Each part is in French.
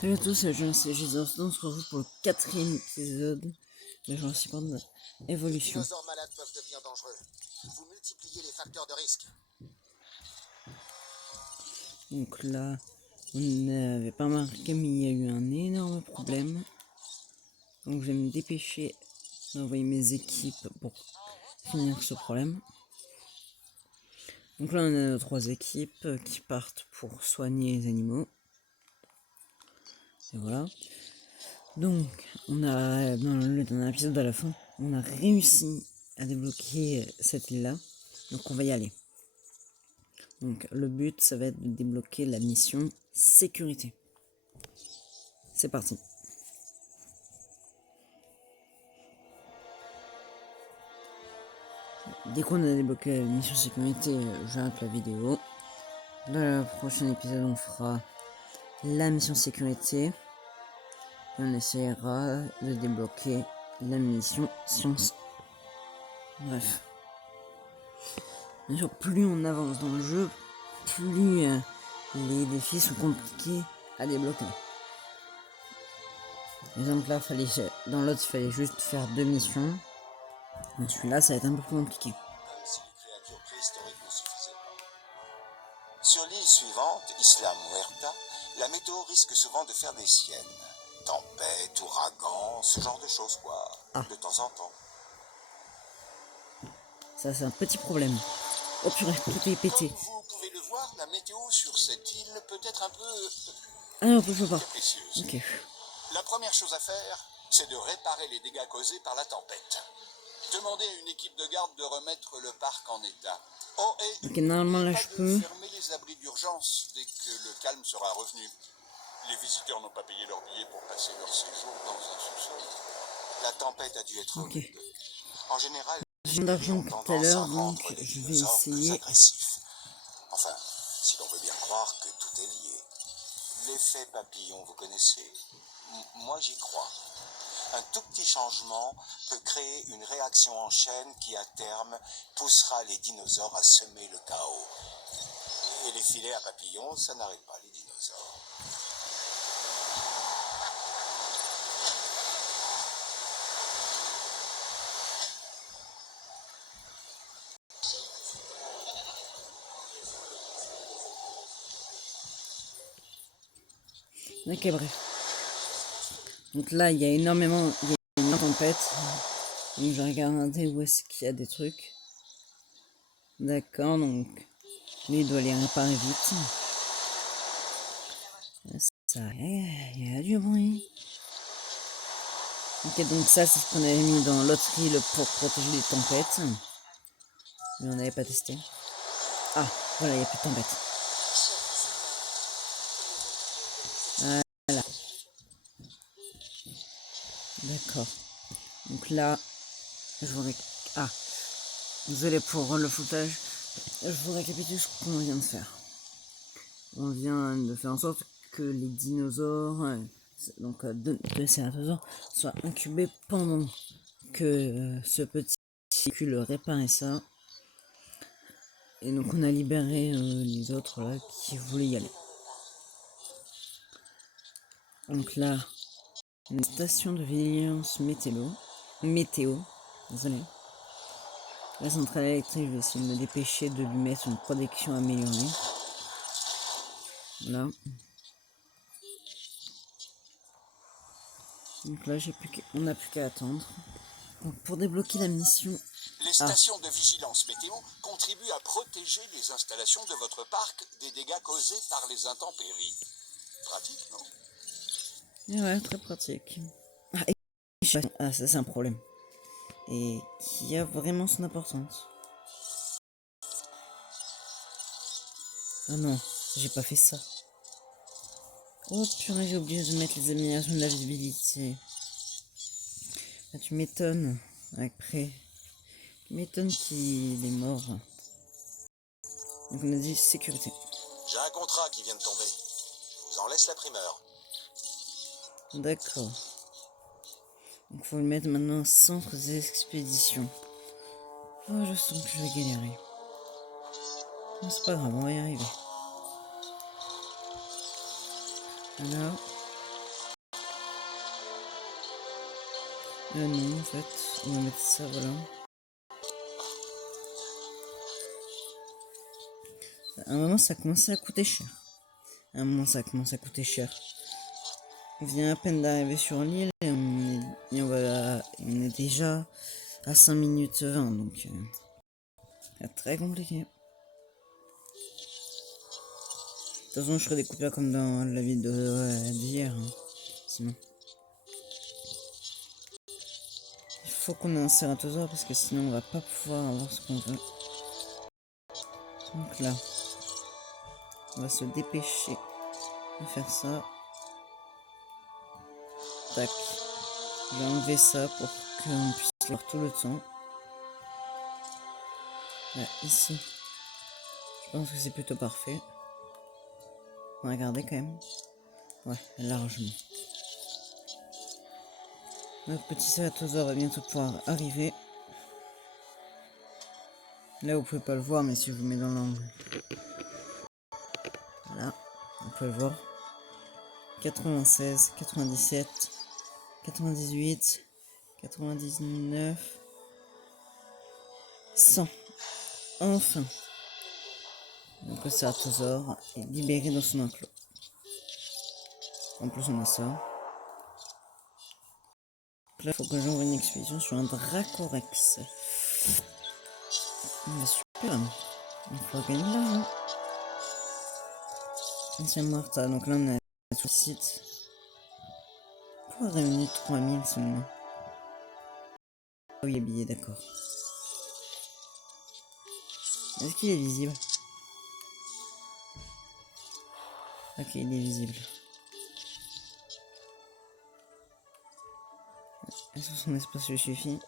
Salut à tous, c'est Jésus. On se retrouve pour le 4e épisode de Jurassic World Evolution. Les dinosaures malades peuvent devenir dangereux. Vous multipliez les facteurs de risque. Donc là, on n'avait pas marqué, mais il y a eu un énorme problème. Donc je vais me dépêcher d'envoyer mes équipes pour finir ce problème. Donc là, on a 3 équipes qui partent pour soigner les animaux. Et voilà. Donc, on a, dans un épisode à la fin, on a réussi à débloquer cette île-là. Donc, on va y aller. Donc, le but, ça va être de débloquer la mission sécurité. C'est parti. Dès qu'on a débloqué la mission sécurité, j'arrête la vidéo. Dans le prochain épisode, on fera la mission sécurité. Et on essaiera de débloquer la mission science. Bref. Bien sûr, plus on avance dans le jeu, plus les défis sont compliqués à débloquer. Par exemple, là, dans l'autre, il fallait juste faire 2 missions. Mais celui-là, ça va être un peu plus compliqué. Comme si les créatures préhistoriques ne suffisaient pas. Sur l'île suivante, Isla Muerta, la météo risque souvent de faire des siennes. Tempêtes, ouragans, ce genre de choses quoi. Ah. De temps en temps. Ça, c'est un petit problème. Oh purée, tout est pété. Comme vous pouvez le voir, la météo sur cette île peut être un peu Ah non, je peux pas. capricieuse. Ok. La première chose à faire, c'est de réparer les dégâts causés par la tempête. Demandez à une équipe de garde de remettre le parc en état. Oh, et Ok, normalement là, pas je de peux. fermer les abris d'urgence dès que le calme sera revenu. Les visiteurs n'ont pas payé leur billet pour passer leur séjour dans un sous-sol. La tempête a dû être Ok. rude. En général, Je viens d'argent tout à l'heure, donc les je vais dinosaures plus essayer. agressifs. Enfin, si l'on veut bien croire que tout est lié. L'effet papillon, vous connaissez? Moi, j'y crois. Un tout petit changement peut créer une réaction en chaîne qui, à terme, poussera les dinosaures à semer le chaos. Et les filets à papillons, ça n'arrête pas les dinosaures. Ok, bref. Donc là, il y a énormément. Il y a une tempête. Donc je vais regarder où est-ce qu'il y a des trucs. D'accord, donc. Lui, il doit les réparer vite. Ça, il y a du bruit. Ok, donc ça, c'est ce qu'on avait mis dans l'autre île pour protéger les tempêtes. Mais on n'avait pas testé. Ah, voilà, il n'y a plus de tempête. Voilà. D'accord. Donc là, je vous Ah, désolé pour le footage. Je vous récapitule ce qu'on vient de faire. On vient de faire en sorte que les dinosaures, donc deux cératosaures, soient incubés pendant que ce petit véhicule réparait ça. Et donc on a libéré les autres là qui voulaient y aller. Donc là, une station de vigilance météo, désolé. La centrale électrique, je vais essayer de me dépêcher de lui mettre une protection améliorée. Voilà. Donc là, on n'a plus qu'à attendre. Donc pour débloquer la mission. Les stations de vigilance météo contribuent à protéger les installations de votre parc des dégâts causés par les intempéries. Pratique, non? Et ouais, très pratique. Ah, ça c'est un problème. Et qui a vraiment son importance. Ah non, j'ai pas fait ça. Oh purée, j'ai oublié de mettre les améliorations de la visibilité. Ah, tu m'étonnes. Après. Tu m'étonnes qu'il est mort. Donc on a dit sécurité. J'ai un contrat qui vient de tomber. Je vous en laisse la primeur. D'accord. Donc faut le mettre maintenant centre des expéditions. Oh, je sens que je vais galérer. Non, c'est pas grave, on va y arriver. Voilà. Non, en fait, on va mettre ça, voilà. À un moment, ça a commencé à coûter cher. À un moment, ça a commencé à coûter cher. On vient à peine d'arriver sur l'île et on est déjà à 5 minutes 20, donc c'est très compliqué. De toute façon, je ferai des coupures comme dans la vidéo d'hier, hein. Sinon. Il faut qu'on ait un cératosaure parce que sinon on va pas pouvoir avoir ce qu'on veut. Donc là, on va se dépêcher de faire ça. Tac. Je vais enlever ça pour qu'on puisse voir tout le temps. Là, ici. Je pense que c'est plutôt parfait. On va regarder quand même. Ouais, largement. Notre petit cératosaure va bientôt pouvoir arriver. Là, vous pouvez pas le voir, mais si je vous mets dans l'angle. Voilà, vous pouvez le voir. 96, 97, 98, 99, 100. Enfin. Donc le cératosaure est libéré dans son enclos. En plus, on a ça. Donc là, il faut que j'envoie une expédition sur un Dracorex. Mais super. Il faut gagner de l'argent. C'est Martha. Donc là, on a tout le site. Pour réunir 3000 seulement. Ah oui, habillé, d'accord. Est-ce qu'il est visible? Ok, il est visible. Est-ce que son espace lui suffit?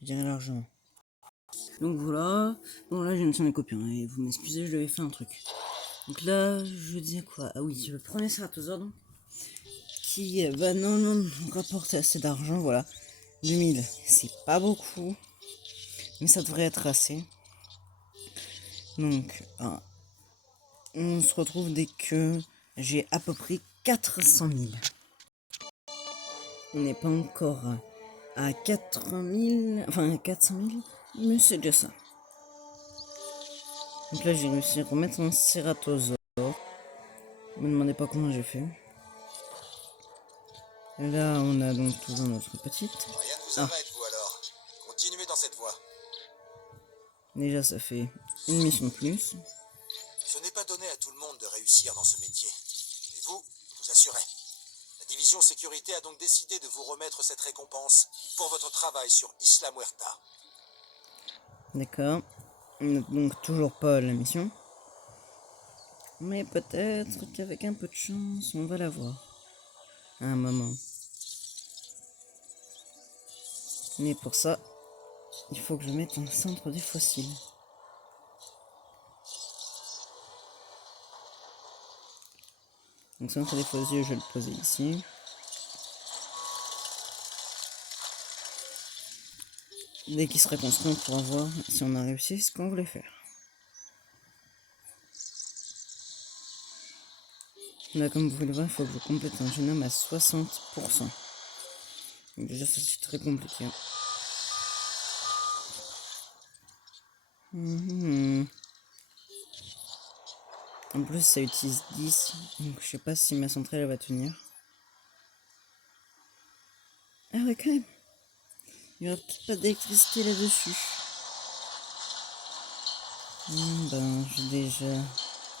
Je dirais largement. Donc voilà. Bon là j'ai une sur mes copains et vous m'excusez, je lui ai fait un truc. Donc là je disais quoi? Ah oui, le premier cératosaure donc, qui non rapporte assez d'argent, voilà. 2000, c'est pas beaucoup. Mais ça devrait être assez. Donc on se retrouve dès que j'ai à peu près 400 000. On n'est pas encore à 4000, enfin 400 000, mais c'est déjà ça. Donc là j'ai réussi à remettre un cératosaure. Ne me demandez pas comment j'ai fait. Là on a donc toujours notre petite. Rien ne vous arrête, vous alors. Continuez dans cette voie. Déjà ça fait une mission de plus. Ce n'est pas donné à tout le monde de réussir dans ce métier. Et vous assurez. La division sécurité a donc décidé de vous remettre cette récompense pour votre travail sur Isla Muerta. D'accord. On n'a donc toujours pas la mission. Mais peut-être qu'avec un peu de chance, on va l'avoir. À un moment. Mais pour ça, il faut que je mette un centre des fossiles. Donc centre des fossiles, je vais le poser ici. Dès qu'il sera construit, on pourra voir si on a réussi ce qu'on voulait faire. Là, comme vous pouvez le voir, il faut que je complète un génome à 60%. Donc déjà, ça c'est très compliqué. En plus, ça utilise 10, donc je sais pas si ma centrale elle va tenir. Ah ouais, quand même. Il n'y aura peut-être pas d'électricité là-dessus. Ben, j'ai déjà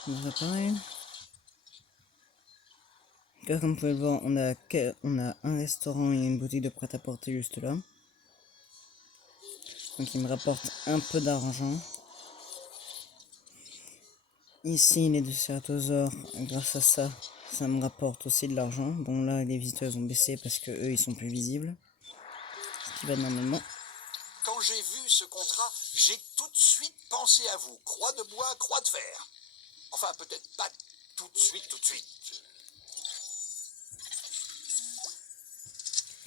mes appareils. Car comme vous pouvez le voir, on a un restaurant et une boutique de prêt-à-porter juste là. Donc il me rapporte un peu d'argent. Ici, les deux cératosaures, grâce à ça, ça me rapporte aussi de l'argent. Bon là, les visiteurs ont baissé parce que eux, ils sont plus visibles. Ce qui va normalement. Quand j'ai vu ce contrat, j'ai tout de suite pensé à vous. Croix de bois, croix de fer. Enfin, peut-être pas tout de suite.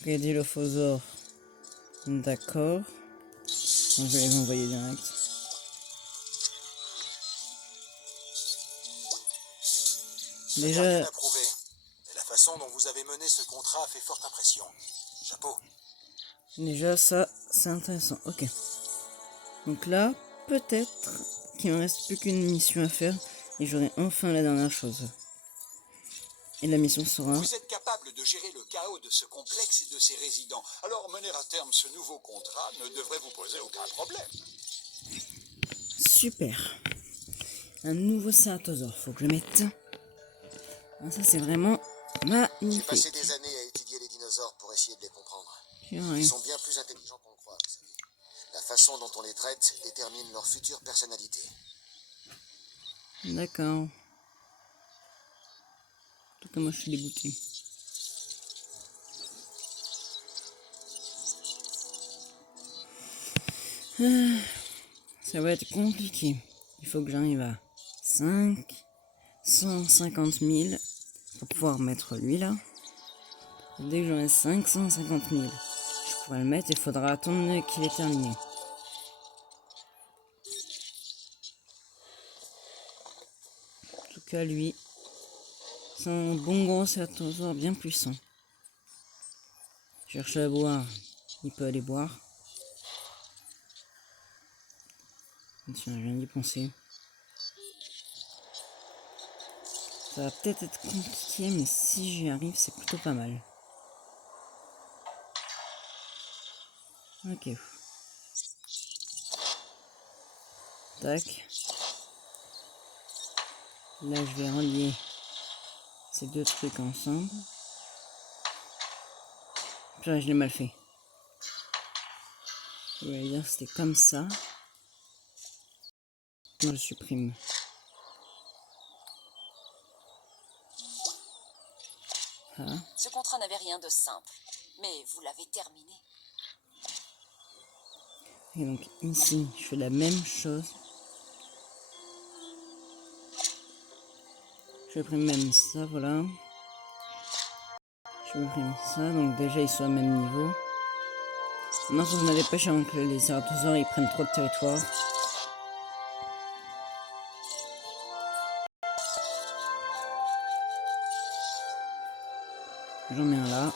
Dilophosaure. D'accord. Je vais les envoyer direct. Déjà, façon dont vous avez mené ce contrat fait forte impression. Chapeau. Déjà, ça, c'est intéressant. Ok. Donc là, peut-être qu'il me reste plus qu'une mission à faire et j'aurai enfin la dernière chose. Et la mission sera... Vous êtes capable de gérer le chaos de ce complexe et de ses résidents. Alors mener à terme ce nouveau contrat ne devrait vous poser aucun problème. Super. Un nouveau cératosaure. Faut que je le mette. Ah, ça, c'est vraiment J'ai passé magnifique. des années à étudier les dinosaures pour essayer de les comprendre. Ouais. Ils sont bien plus intelligents qu'on le croit, vous savez. La façon dont on les traite détermine leur future personnalité. D'accord. En tout cas, moi, je suis dégoûté. Ça va être compliqué. Il faut que j'arrive à 550 000 pour pouvoir mettre lui là. Dès que j'aurai 550 000, je pourrai le mettre et il faudra attendre qu'il est terminé. En tout cas, lui, c'est un bon gros cératosaure bien puissant. Cherche à boire, il peut aller boire. Tiens, je viens d'y penser. Ça va peut-être être compliqué, mais si j'y arrive, c'est plutôt pas mal. Ok. Tac. Là, je vais relier ces deux trucs ensemble. Purée, je l'ai mal fait. Je voulais dire que c'était comme ça. Je le supprime. Ah. Ce contrat n'avait rien de simple, mais vous l'avez terminé. Et donc ici, je fais la même chose. Je prime même ça, voilà. Je prime ça, donc déjà ils sont au même niveau. Maintenant, faut que je me dépêche avant que les cératosaures ils prennent trop de territoire. J'en mets un là.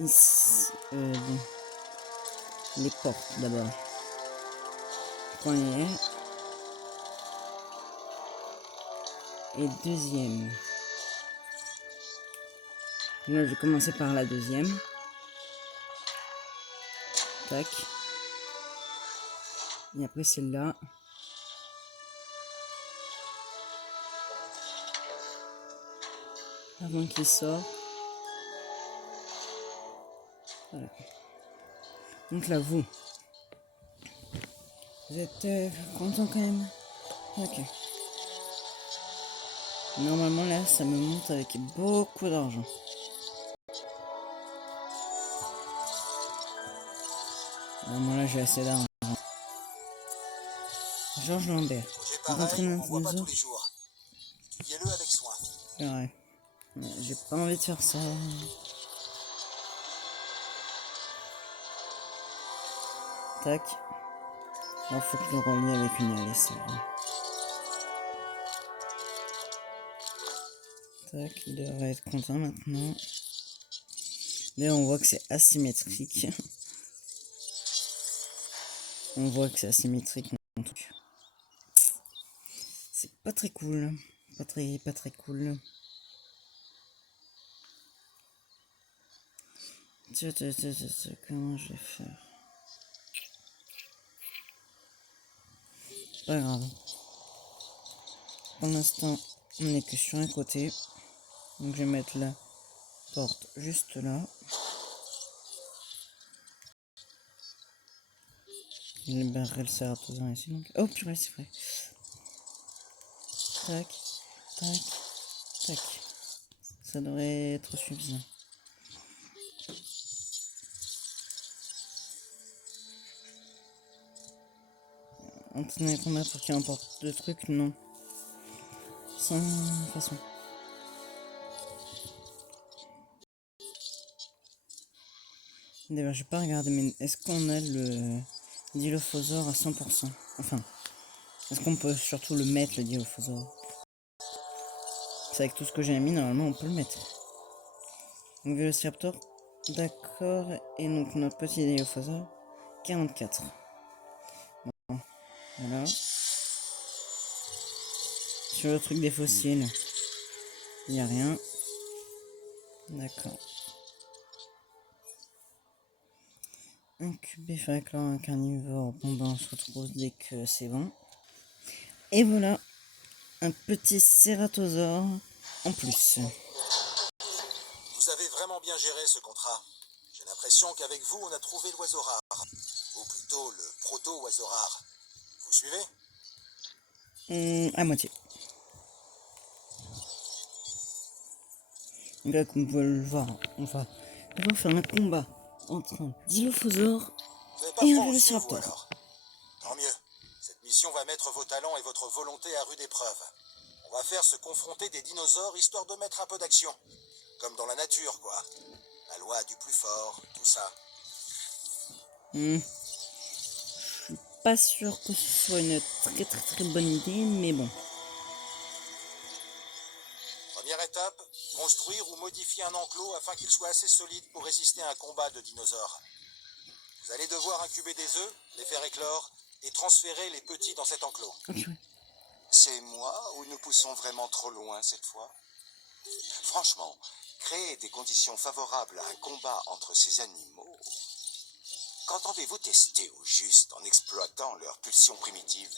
Ici, bon. Les portes d'abord. Premier. Et deuxième. Là, je vais commencer par la deuxième. Tac. Et après celle-là. Avant qu'il sorte. Voilà. Donc là, vous êtes content quand même? Ok. Normalement, là, ça me monte avec beaucoup d'argent. Normalement, là, j'ai assez d'argent. Georges Lambert. Projet pareil, on n'en voit pas tous dinosaure. les jours. Étudiez-le avec soin. C'est vrai. Ouais, j'ai pas envie de faire ça. Tac. Alors, faut que je le relie avec une hélice, c'est vrai. Tac, il devrait être content maintenant. Là, on voit que c'est asymétrique. On voit que c'est asymétrique, mon truc. C'est pas très cool. Pas très cool. Tiens, comment je vais faire? Pas grave. Pour l'instant, on n'est que sur un côté. Donc je vais mettre la porte juste là. Je libérerai le cératosaure ici. Donc... Oh purée, c'est vrai. Tac, tac, tac. Ça devrait être suffisant. On tenait combien pour qu'il emporte deux trucs? Non. Sans façon. D'ailleurs, j'ai pas regardé, mais est-ce qu'on a le dilophosaure à 100%? Enfin, est-ce qu'on peut surtout le mettre, le dilophosaure? avec tout ce que j'ai mis, normalement on peut le mettre. Donc Vélociraptor, d'accord, et donc notre petit Dilophosaure, 44. Bon, voilà. Sur le truc des fossiles, il n'y a rien. D'accord. Incubé Faclor, un carnivore. Bon ben on se retrouve dès que c'est bon. Et voilà, un petit Cératosaure en plus. Vous avez vraiment bien géré ce contrat. J'ai l'impression qu'avec vous, on a trouvé l'oiseau rare. Ou plutôt le proto-oiseau rare. Vous suivez? À moitié. Donc là, comme vous pouvez le voir, on va devoir faire un combat entre un Dilophosaure Vous n'avez pas et un froid aux yeux, vous, Vélociraptor. alors? Tant mieux. Cette mission va mettre vos talents et votre volonté à rude épreuve. On va faire se confronter des dinosaures histoire de mettre un peu d'action. Comme dans la nature, quoi. La loi du plus fort, tout ça. Je suis pas sûr que ce soit une très bonne idée, mais bon. Première étape, construire ou modifier un enclos afin qu'il soit assez solide pour résister à un combat de dinosaures. Vous allez devoir incuber des œufs, les faire éclore et transférer les petits dans cet enclos. Ok. C'est moi ou nous poussons vraiment trop loin cette fois? Franchement, créer des conditions favorables à un combat entre ces animaux... Qu'entendez-vous tester au juste en exploitant leurs pulsions primitives?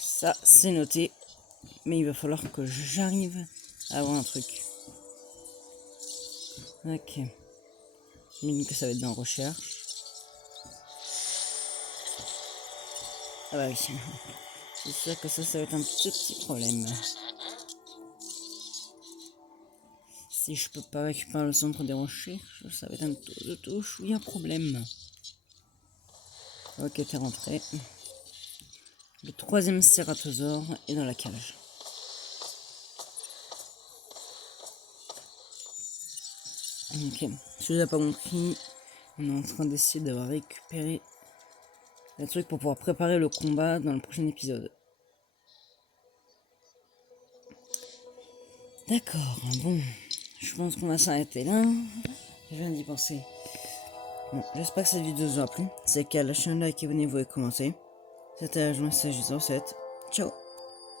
Ça, c'est noté. Mais il va falloir que j'arrive à avoir un truc. Ok. J'imagine que ça va être dans recherche. Ah bah oui. C'est sûr que ça va être un petit problème. Si je peux pas récupérer le centre des recherches, ça va être un tout chouïa problème. Ok, t'es rentré. Le troisième Cératosaure est dans la cage. Ok, si vous n'avez pas compris, on est en train d'essayer d'avoir récupéré le truc pour pouvoir préparer le combat dans le prochain épisode. D'accord, bon, je pense qu'on va s'arrêter là. Je viens d'y penser. Bon, j'espère que cette vidéo vous aura plu. C'est qu'à lâcher un like, abonnez-vous et commentez. C'était Agent 07. Ciao.